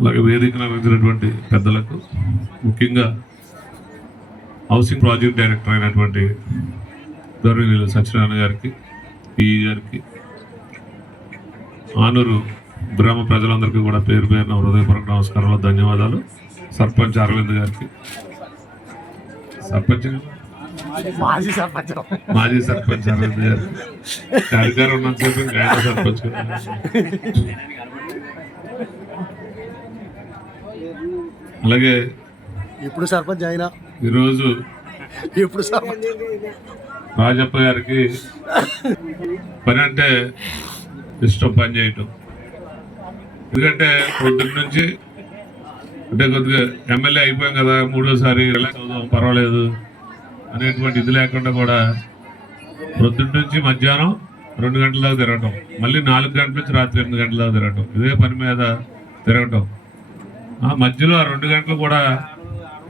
అలాగే వేదికను అందించినటువంటి పెద్దలకు, ముఖ్యంగా హౌసింగ్ ప్రాజెక్ట్ డైరెక్టర్ అయినటువంటి గౌరవనీయులు సత్యనారాయణ గారికి, పిఈ గారికి, ఆనూరు గ్రామ ప్రజలందరికీ కూడా పేరు పేరున హృదయపూర్వక నమస్కారాలు, ధన్యవాదాలు. సర్పంచ్ అరవింద్ గారికి, మాజీ సర్పంచ్ అరవింద్ గారికి, అధికారం ఉన్నంతసేపు ఆయన సర్పంచ్. అలాగే ఇప్పుడు సర్పంచ్ అయినా ఈరోజు ఇప్పుడు సర్పంచ్ రాజప్ప గారికి పని అంటే ఇష్టం, పని చేయటం. ఎందుకంటే పొద్దున్న నుంచి అంటే కొద్దిగా ఎమ్మెల్యే అయిపోయాం కదా, మూడోసారి చదువు పర్వాలేదు అనేటువంటి ఇది లేకుండా కూడా పొద్దున్న నుంచి మధ్యాహ్నం 2 గంటల దాకా తిరగటం, మళ్ళీ 4 గంటల నుంచి రాత్రి 8 గంటల దాకా తిరగటం, ఇదే పని మీద తిరగటం. మధ్యలో 2 గంటలు కూడా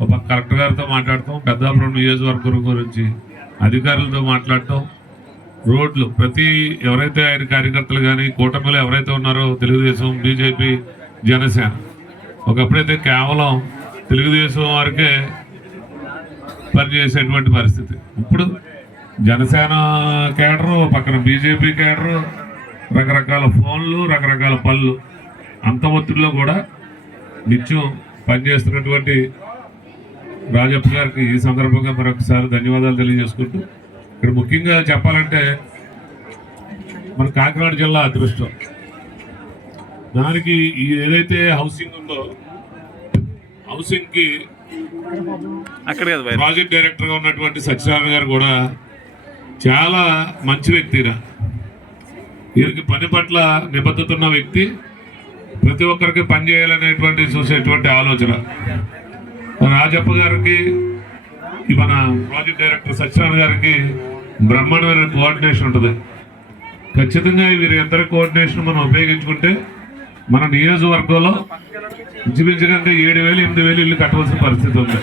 ఒక కలెక్టర్ గారితో మాట్లాడటం, పెద్దాపురం నియోజకవర్గం గురించి అధికారులతో మాట్లాడటం, రోడ్లు ప్రతి ఎవరైతే ఆయన కార్యకర్తలు కానీ కూటమిలో ఎవరైతే ఉన్నారో తెలుగుదేశం, బీజేపీ, జనసేన, ఒకప్పుడైతే కేవలం తెలుగుదేశం వారికే పనిచేసేటువంటి పరిస్థితి. ఇప్పుడు జనసేన కేడరు, పక్కన బీజేపీ కేడరు, రకరకాల ఫోన్లు, రకరకాల పళ్ళు, అంత ఒత్తిడిలో కూడా నిత్యం పనిచేస్తున్నటువంటి రాజప్ప గారికి ఈ సందర్భంగా మరొకసారి ధన్యవాదాలు తెలియజేసుకుంటూ, ఇక్కడ ముఖ్యంగా చెప్పాలంటే మన కాకినాడ జిల్లా అదృష్టం. దానికి ఏదైతే హౌసింగ్ ఉందో, హౌసింగ్కి ప్రాజెక్ట్ డైరెక్టర్గా ఉన్నటువంటి సత్యనారాయణ గారు కూడా చాలా మంచి వ్యక్తిరా. వీరికి పని పట్ల నిబద్ధత ఉన్న వ్యక్తి, ప్రతి ఒక్కరికి పని చేయాలనేటువంటి చూసేటువంటి ఆలోచన. రాజప్ప గారికి, మన ప్రాజెక్ట్ డైరెక్టర్ సత్యనారాయణ గారికి బ్రహ్మాండమైన కోఆర్డినేషన్ ఉంటుంది. ఖచ్చితంగా వీరి ఇద్దరి కోఆర్డినేషన్ మనం ఉపయోగించుకుంటే మన నియోజకవర్గంలో ఇంచుమించుగా 7,000 8,000 ఇల్లు కట్టవలసిన పరిస్థితి ఉంది.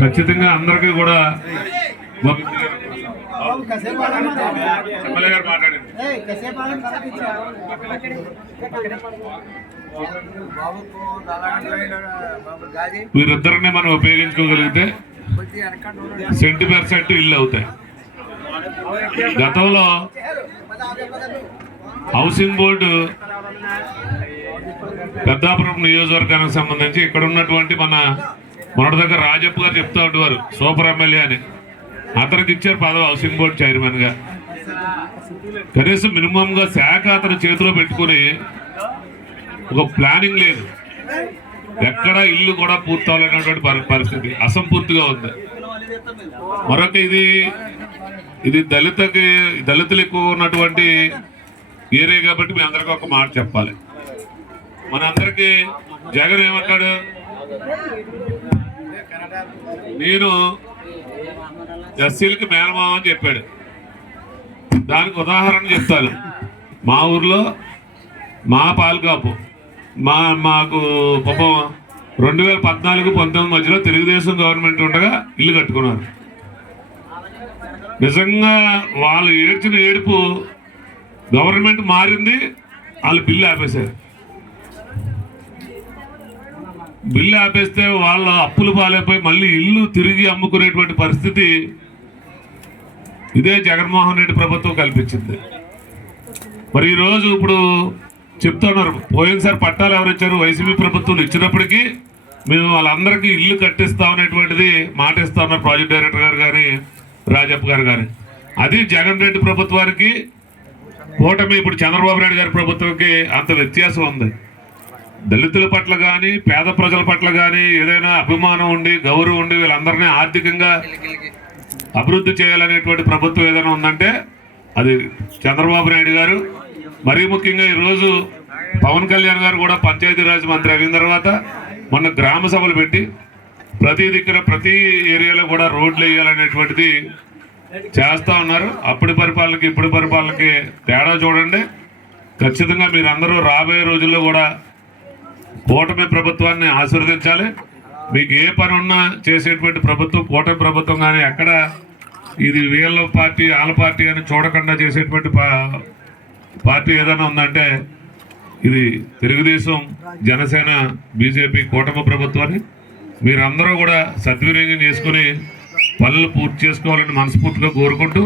ఖచ్చితంగా అందరికీ కూడా ఎమ్మెల్యే గారు మాట్లాడింది, వీరిద్దరిని మనం ఉపయోగించుకోగలిగితే 70% ఇల్లు అవుతాయి. గతంలో హౌసింగ్ బోర్డు పెద్దాపురం నియోజకవర్గానికి సంబంధించి ఇక్కడ ఉన్నటువంటి మొన్నటి దగ్గర రాజప్ప గారు చెప్తా ఉండేవారు, సూపర్ ఎమ్మెల్యే అని. అతనికి ఇచ్చారు పదవి హౌసింగ్ బోర్డు చైర్మన్ గా. కనీసం మినిమంగా శాఖ అతని చేతిలో పెట్టుకుని ఒక ప్లానింగ్ లేదు, ఎక్కడ ఇల్లు కూడా పూర్తవలేనటువంటి పరిస్థితి, అసంపూర్తిగా ఉంది. మరొక ఇది దళితులు ఎక్కువ ఉన్నటువంటి ఏరియా కాబట్టి మీ అందరికీ ఒక మాట చెప్పాలి. మనందరికీ జగన్ ఏమంటాడు, నేను ఎస్సీలకి మేనమావ అని చెప్పాడు. దానికి ఉదాహరణ చెప్తాను. మా ఊర్లో మా పాల్కాపు మాకు పాపం 2014-19 మధ్యలో తెలుగుదేశం గవర్నమెంట్ ఉండగా ఇల్లు కట్టుకున్నారు. నిజంగా వాళ్ళు ఏడ్చిన ఏడుపు, గవర్నమెంట్ మారింది, వాళ్ళు బిల్లు ఆపేశారు. బిల్లు ఆపేస్తే వాళ్ళ అప్పులు పాలైపోయి మళ్ళీ ఇల్లు తిరిగి అమ్ముకునేటువంటి పరిస్థితి ఇదే జగన్మోహన్ రెడ్డి ప్రభుత్వం కల్పించింది. మరి ఈరోజు ఇప్పుడు చెప్తున్నారు, పోయినసారి పట్టాలు ఎవరు ఇచ్చారు, వైసీపీ ప్రభుత్వం ఇచ్చినప్పటికీ మేము వాళ్ళందరికీ ఇల్లు కట్టిస్తామనేటువంటిది మాట ఇస్తా ఉన్నారు ప్రాజెక్ట్ డైరెక్టర్ గారు కానీ రాజప్ప గారు కానీ. అది జగన్ రెడ్డి ప్రభుత్వానికి కూటమి ఇప్పుడు చంద్రబాబు నాయుడు గారి ప్రభుత్వంకి అంత వ్యత్యాసం ఉంది. దళితుల పట్ల కానీ పేద ప్రజల పట్ల కానీ ఏదైనా అభిమానం ఉండి, గౌరవం ఉండి, వీళ్ళందరినీ ఆర్థికంగా అభివృద్ధి చేయాలనేటువంటి ప్రభుత్వం ఏదైనా ఉందంటే అది చంద్రబాబు నాయుడు గారు. మరీ ముఖ్యంగా ఈరోజు పవన్ కళ్యాణ్ గారు కూడా పంచాయతీరాజ్ మంత్రి అయిన తర్వాత మొన్న గ్రామ సభలు పెట్టి ప్రతి దిక్కున ప్రతి ఏరియాలో కూడా రోడ్లు వేయాలనేటువంటిది చేస్తూ ఉన్నారు. అప్పటి పరిపాలనకి ఇప్పుడు పరిపాలనకి తేడా చూడండి. ఖచ్చితంగా మీరందరూ రాబోయే రోజుల్లో కూడా కూటమి ప్రభుత్వాన్ని ఆశీర్వదించాలి. మీకు ఏ పని ఉన్నా చేసేటువంటి ప్రభుత్వం కూటమి ప్రభుత్వం, కానీ ఎక్కడ ఇది వీళ్ళ పార్టీ వాళ్ళ పార్టీ అని చూడకుండా చేసేటువంటి పార్టీ ఏదైనా ఉందంటే ఇది తెలుగుదేశం, జనసేన, బీజేపీ కూటమి ప్రభుత్వాన్ని మీరందరూ కూడా సద్వినియోగం చేసుకుని పనులు పూర్తి చేసుకోవాలని మనస్ఫూర్తిగా కోరుకుంటూ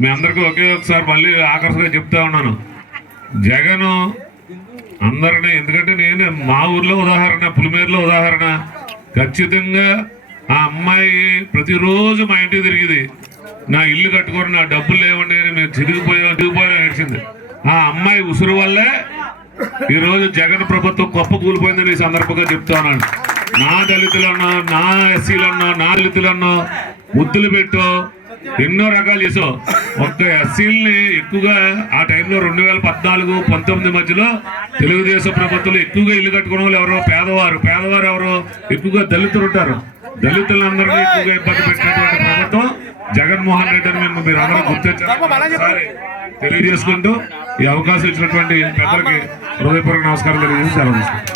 మీ అందరికీ ఒకే ఒకసారి మళ్ళీ ఆకర్షగా చెప్తా ఉన్నాను. జగన్ అందరినీ, ఎందుకంటే నేను మా ఊర్లో ఉదాహరణ, పులిమేరులో ఉదాహరణ, ఖచ్చితంగా ఆ అమ్మాయి ప్రతిరోజు మా ఇంటికి తిరిగింది. నా ఇల్లు కట్టుకొని నా డబ్బులు లేవండి అని మేము చిరిగిపోయా ఏడ్చింది. ఆ అమ్మాయి ఉసురు వల్లే ఈరోజు జగన్ ప్రభుత్వం గొప్ప కూలిపోయిందని ఈ సందర్భంగా చెప్తా ఉన్నాను. నా దళితులన్నో, నా ఎస్సీలన్నో, నా దళితులన్నో ముద్దులు పెట్టో ఎన్నో రకాలు చేసావు. ఒక్క ఎస్సీలని ఎక్కువగా ఆ టైంలో 2014-19 మధ్యలో తెలుగుదేశం ప్రభుత్వంలో ఎక్కువగా ఇల్లు కట్టుకునే వాళ్ళు ఎవరో పేదవారు ఎవరో ఎక్కువగా దళితులు ఉంటారు. దళితులందరినీ ఎక్కువగా ఇబ్బంది పెట్టినటువంటి ప్రభుత్వం జగన్మోహన్ రెడ్డి అని మీరు అందరూ గుర్తించాలి తెలియజేసుకుంటూ ఈ అవకాశం ఇచ్చినటువంటి పెద్దలకి హృదయపూర్వక నమస్కారం తెలియజేసి సెలవు తీసుకుంటాం.